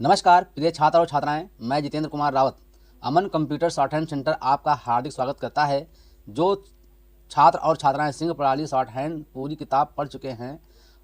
नमस्कार प्रिय छात्र और छात्राएं, मैं जितेंद्र कुमार रावत अमन कंप्यूटर शॉर्ट हैंड सेंटर आपका हार्दिक स्वागत करता है। जो छात्र और छात्राएं सिंह प्रणाली शॉर्ट हैंड पूरी किताब पढ़ चुके हैं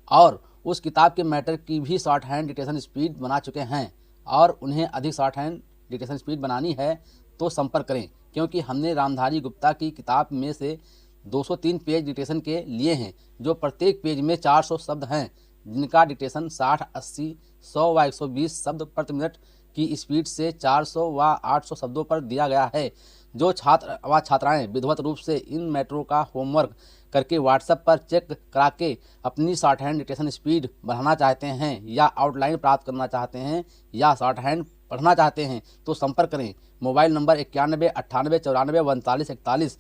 और उस किताब के मैटर की भी शॉर्ट हैंड डिक्टेशन स्पीड बना चुके हैं और उन्हें अधिक शॉर्ट हैंड डिक्टेशन स्पीड बनानी है तो संपर्क करें, क्योंकि हमने रामधारी गुप्ता की किताब में से 203 पेज डिक्टेशन के लिए हैं, जो प्रत्येक पेज में 400 शब्द हैं, जिनका डिक्टेशन 60, 80, 100 व 120 शब्द प्रति मिनट की स्पीड से 400 व 800 शब्दों पर दिया गया है। जो छात्र व छात्राएं विधिवत रूप से इन मैटरों का होमवर्क करके व्हाट्सएप पर चेक करा के अपनी शॉर्ट हैंड डिक्टेशन स्पीड बढ़ाना चाहते हैं या आउटलाइन प्राप्त करना चाहते हैं या शॉर्ट हैंड पढ़ना चाहते हैं तो संपर्क करें। मोबाइल नंबर 91 98 94 39 41,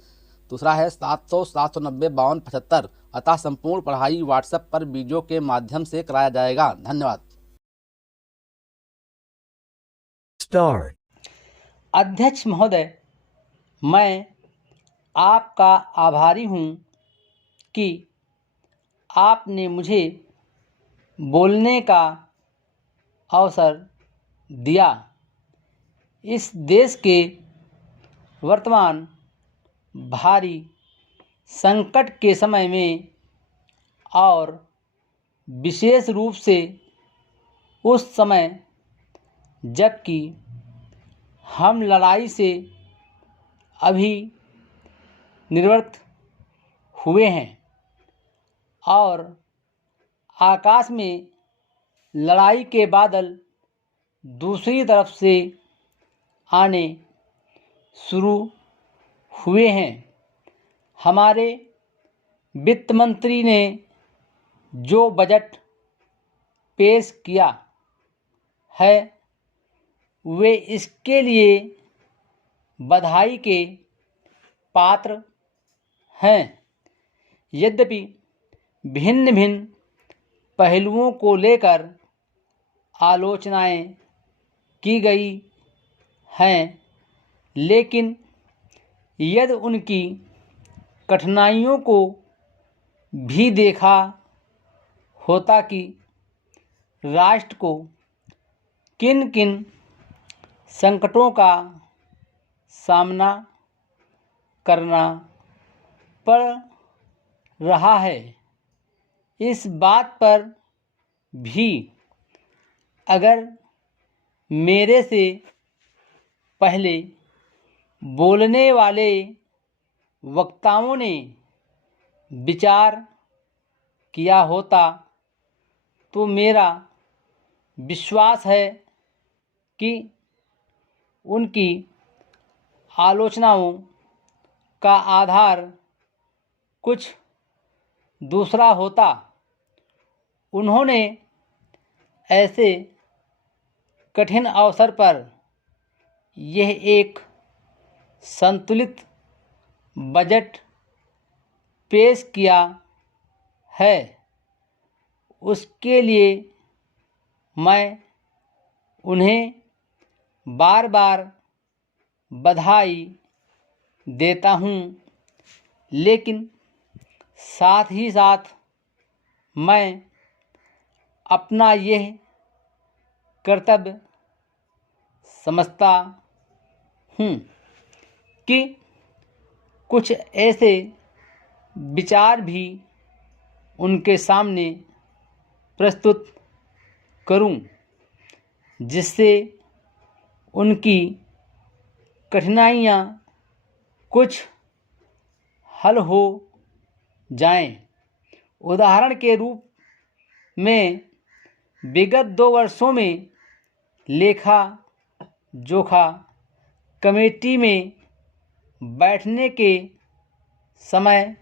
दूसरा है 700 790 52 75। अतः संपूर्ण पढ़ाई व्हाट्सएप पर वीडियो के माध्यम से कराया जाएगा। धन्यवाद। Start. अध्यक्ष महोदय, मैं आपका आभारी हूँ कि आपने मुझे बोलने का अवसर दिया। इस देश के वर्तमान भारी संकट के समय में और विशेष रूप से उस समय जबकि हम लड़ाई से अभी निवृत्त हुए हैं और आकाश में लड़ाई के बादल दूसरी तरफ से आने शुरू हुए हैं। हमारे वित्त मंत्री ने जो बजट पेश किया है वे इसके लिए बधाई के पात्र हैं। यद्यपि भिन्न भिन्न पहलुओं को लेकर आलोचनाएं की गई हैं, लेकिन यदि उनकी कठिनाइयों को भी देखा होता कि राष्ट्र को किन किन संकटों का सामना करना पड़ रहा है, इस बात पर भी अगर मेरे से पहले बोलने वाले वक्ताओं ने विचार किया होता तो मेरा विश्वास है कि उनकी आलोचनाओं का आधार कुछ दूसरा होता। उन्होंने ऐसे कठिन अवसर पर यह एक संतुलित बजट पेश किया है, उसके लिए मैं उन्हें बार बार बधाई देता हूँ, लेकिन साथ ही साथ मैं अपना यह कर्तव्य समझता हूँ कि कुछ ऐसे विचार भी उनके सामने प्रस्तुत करूं जिससे उनकी कठिनाइयाँ कुछ हल हो जाएं। उदाहरण के रूप में विगत 2 वर्षों में लेखा जोखा कमेटी में बैठने के समय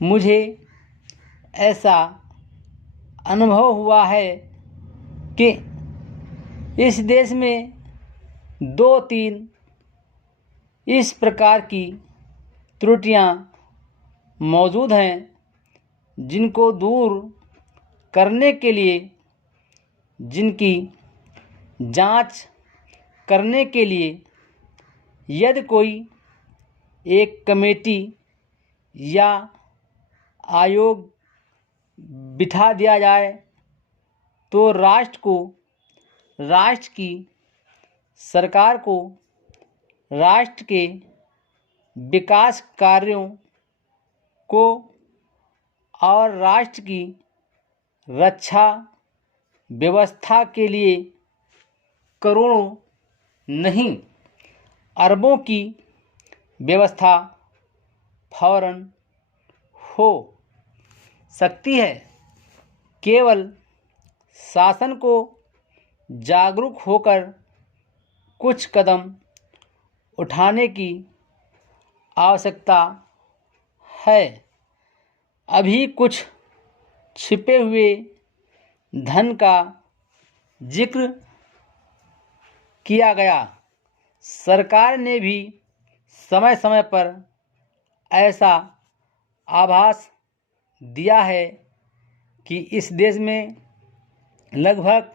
मुझे ऐसा अनुभव हुआ है कि इस देश में 2-3 इस प्रकार की त्रुटियां मौजूद हैं जिनको दूर करने के लिए, जिनकी जांच करने के लिए यदि कोई एक कमेटी या आयोग बिठा दिया जाए तो राष्ट्र को राष्ट्र की सरकार को राष्ट्र के विकास कार्यों को और राष्ट्र की रक्षा व्यवस्था के लिए करोड़ों नहीं अरबों की व्यवस्था फौरन हो सकती है। केवल शासन को जागरूक होकर कुछ कदम उठाने की आवश्यकता है। अभी कुछ छिपे हुए धन का जिक्र किया गया। सरकार ने भी समय समय पर ऐसा आभास दिया है कि इस देश में लगभग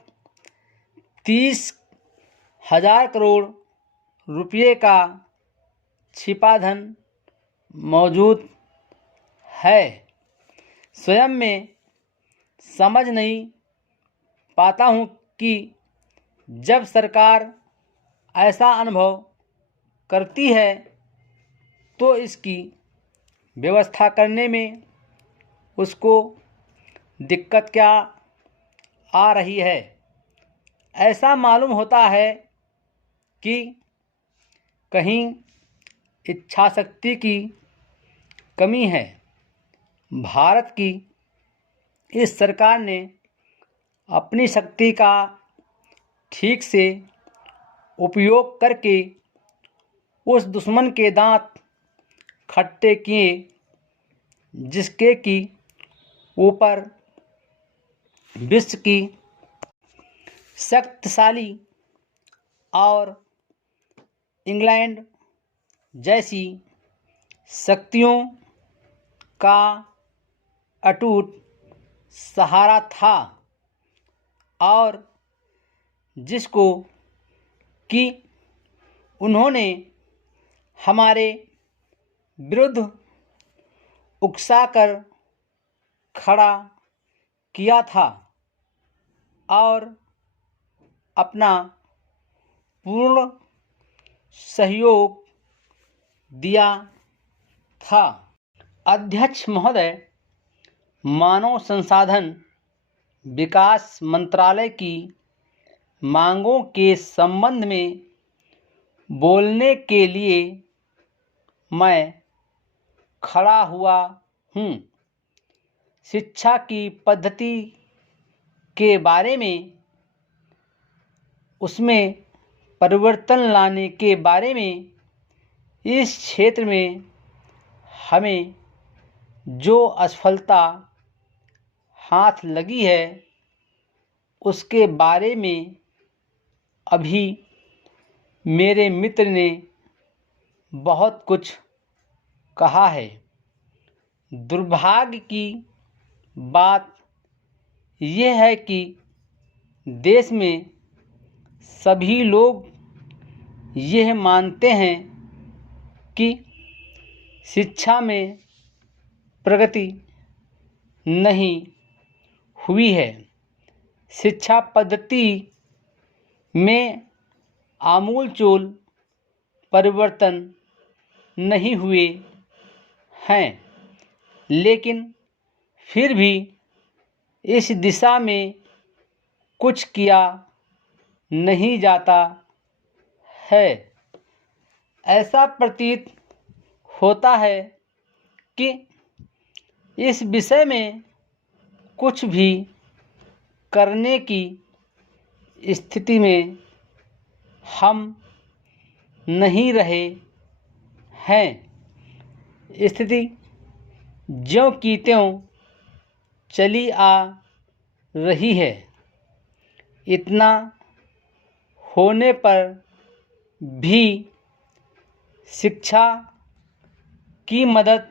30,000 करोड़ रुपये का छिपा धन मौजूद है। स्वयं में समझ नहीं पाता हूँ कि जब सरकार ऐसा अनुभव करती है तो इसकी व्यवस्था करने में उसको दिक्कत क्या आ रही है। ऐसा मालूम होता है कि कहीं इच्छा शक्ति की कमी है। भारत की इस सरकार ने अपनी शक्ति का ठीक से उपयोग करके उस दुश्मन के दांत खट्टे किए जिसके कि ऊपर विश्व की शक्तिशाली और इंग्लैंड जैसी शक्तियों का अटूट सहारा था और जिसको कि उन्होंने हमारे विरुद्ध उकसाकर खड़ा किया था और अपना पूर्ण सहयोग दिया था। अध्यक्ष महोदय, मानव संसाधन विकास मंत्रालय की मांगों के संबंध में बोलने के लिए मैं खड़ा हुआ हूँ। शिक्षा की पद्धति के बारे में, उसमें परिवर्तन लाने के बारे में, इस क्षेत्र में हमें जो असफलता हाथ लगी है उसके बारे में अभी मेरे मित्र ने बहुत कुछ कहा है। दुर्भाग्य की बात यह है कि देश में सभी लोग यह मानते हैं कि शिक्षा में प्रगति नहीं हुई है। शिक्षा पद्धति में आमूलचूल परिवर्तन नहीं हुए हैं, लेकिन फिर भी इस दिशा में कुछ किया नहीं जाता है। ऐसा प्रतीत होता है कि इस विषय में कुछ भी करने की स्थिति में हम नहीं रहे हैं। स्थिति ज्यों की त्यों चली आ रही है। इतना होने पर भी शिक्षा की मदद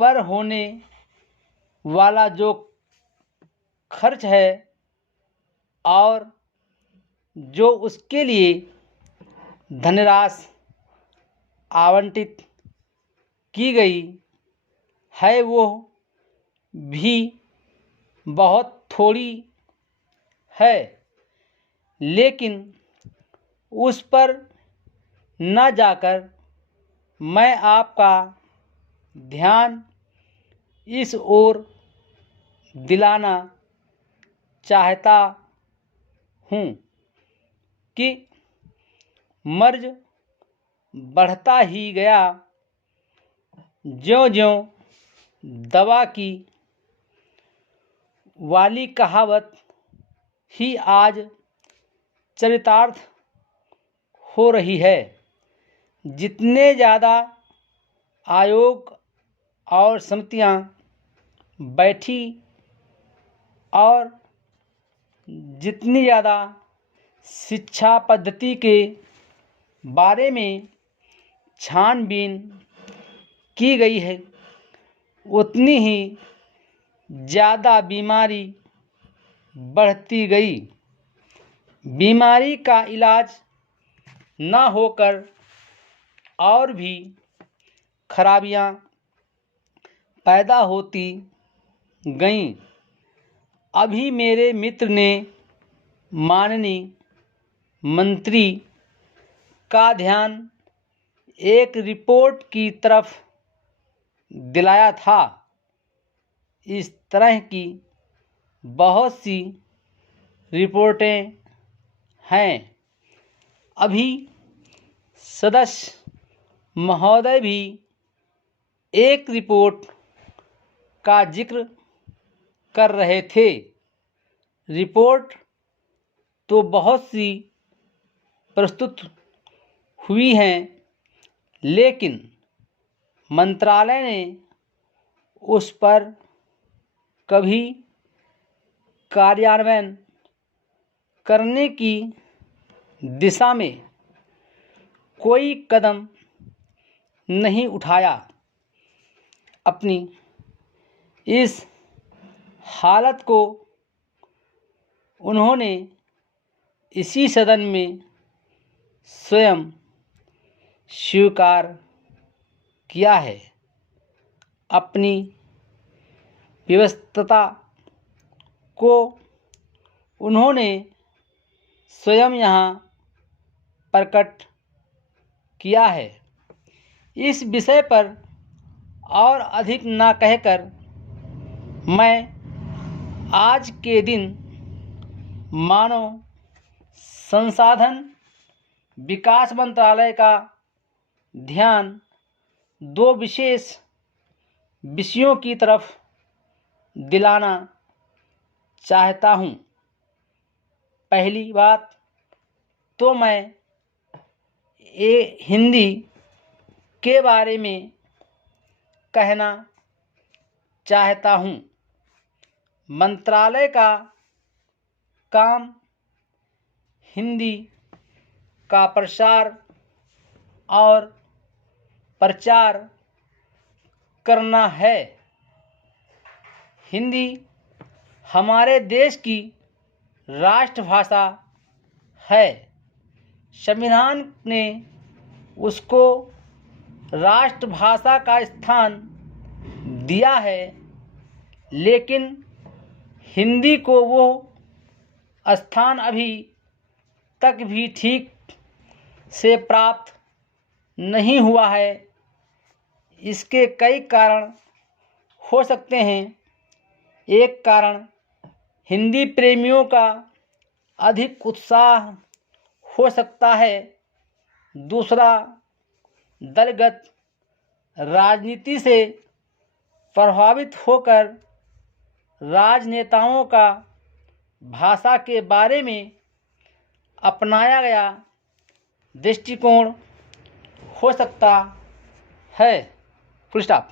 पर होने वाला जो खर्च है और जो उसके लिए धनराशि आवंटित की गई है वो भी बहुत थोड़ी है। लेकिन उस पर न जाकर मैं आपका ध्यान इस ओर दिलाना चाहता हूँ कि मर्ज बढ़ता ही गया, ज्यों-ज्यों दवा की वाली कहावत ही आज चरितार्थ हो रही है। जितने ज़्यादा आयोग और समितियाँ बैठी और जितनी ज़्यादा शिक्षा पद्धति के बारे में छानबीन की गई है, उतनी ही ज़्यादा बीमारी बढ़ती गई। बीमारी का इलाज न होकर और भी खराबियां पैदा होती गईं। अभी मेरे मित्र ने माननीय मंत्री का ध्यान एक रिपोर्ट की तरफ दिलाया था। इस तरह की बहुत सी रिपोर्टें हैं। अभी सदस्य महोदय भी एक रिपोर्ट का जिक्र कर रहे थे। रिपोर्ट तो बहुत सी प्रस्तुत हुई हैं, लेकिन मंत्रालय ने उस पर कभी कार्यान्वयन करने की दिशा में कोई कदम नहीं उठाया। अपनी इस हालत को उन्होंने इसी सदन में स्वयं स्वीकार किया है। अपनी व्यस्तता को उन्होंने स्वयं यहाँ प्रकट किया है। इस विषय पर और अधिक ना कहकर मैं आज के दिन मानव संसाधन विकास मंत्रालय का ध्यान दो विशेष विषयों की तरफ दिलाना चाहता हूँ। पहली बात तो मैं हिंदी के बारे में कहना चाहता हूँ। मंत्रालय का काम हिंदी का प्रसार और प्रचार करना है। हिंदी हमारे देश की राष्ट्रभाषा है। संविधान ने उसको राष्ट्रभाषा का स्थान दिया है, लेकिन हिंदी को वो स्थान अभी तक भी ठीक से प्राप्त नहीं हुआ है। इसके कई कारण हो सकते हैं। एक कारण हिंदी प्रेमियों का अधिक उत्साह हो सकता है। दूसरा, दलगत राजनीति से प्रभावित होकर राजनेताओं का भाषा के बारे में अपनाया गया दृष्टिकोण हो सकता है। Full stop.